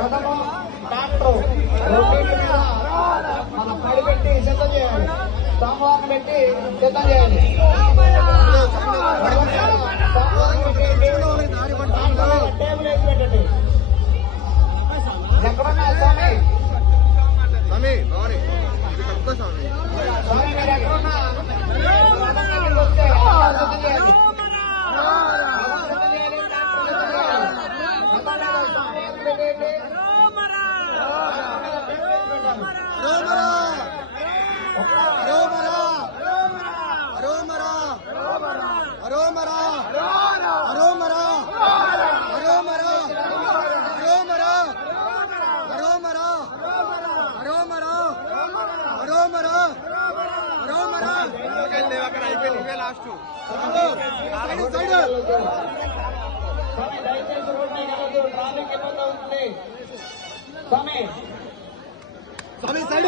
ప్రథమం డాక్టర్ రెండింటి మీద మనం పడిపెట్టి సిద్ధం చేయాలి. సోమవారం పెట్టి సిద్ధం చేయాలి. టేబుల్ వేసి పెట్టండి. ఎక్కడున్నా స్వామి స్వామి మీరు ఎక్కడున్నా వస్తే సిద్ధం చేయాలి. దయచేసి రోడ్ మీద వెళ్ళదు, ట్రాఫిక్ ఇబ్బంది అవుతుంది. స్వామి సైడ్